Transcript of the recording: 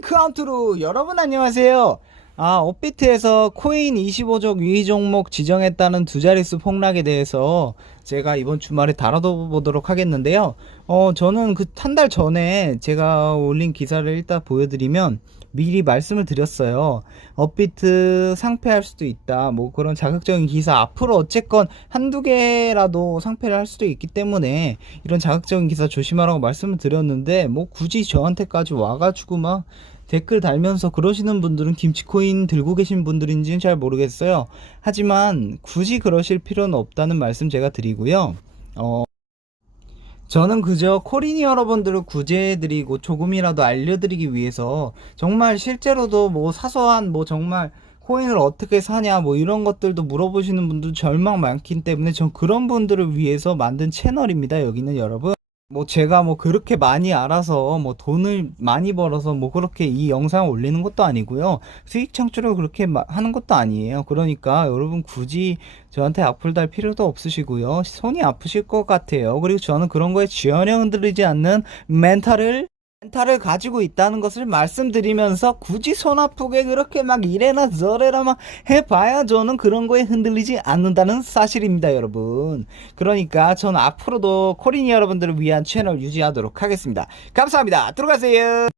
카운트로 여러분 안녕하세요. 아, 업비트에서 코인 25족 위의 종목 지정했다는 두 자릿수 폭락에 대해서 제가 이번 주말에 다뤄보도록 하겠는데요. 어, 저는 그 한 달 전에 제가 올린 기사를 일단 보여드리면 미리 말씀을 드렸어요. 업비트 상패할 수도 있다. 뭐 그런 자극적인 기사 앞으로 어쨌건 한두 개라도 상패를 할 수도 있기 때문에 이런 자극적인 기사 조심하라고 말씀을 드렸는데 뭐 굳이 저한테까지 와가지고 막 댓글 달면서 그러시는 분들은 김치코인 들고 계신 분들인지는 잘 모르겠어요. 하지만 굳이 그러실 필요는 없다는 말씀 제가 드리고요. 어, 저는 그저 코리니 여러분들을 구제해드리고 조금이라도 알려드리기 위해서 정말 실제로도 뭐 사소한 뭐 정말 코인을 어떻게 사냐 뭐 이런 것들도 물어보시는 분들 절망 많기 때문에 전 그런 분들을 위해서 만든 채널입니다. 여기는 여러분. 뭐 제가 뭐 그렇게 많이 알아서 뭐 돈을 많이 벌어서 뭐 그렇게 이 영상을 올리는 것도 아니고요. 수익 창출을 그렇게 마- 하는 것도 아니에요. 그러니까 여러분 굳이 저한테 악플 달 필요도 없으시고요. 손이 아프실 것 같아요. 그리고 저는 그런 거에 전혀 흔들리지 않는 멘탈을 멘탈을 가지고 있다는 것을 말씀드리면서 굳이 손 아프게 그렇게 막 이래나 저래나 막 해봐야 저는 그런 거에 흔들리지 않는다는 사실입니다, 여러분. 그러니까 저는 앞으로도 코리니 여러분들을 위한 채널 유지하도록 하겠습니다. 감사합니다. 들어가세요.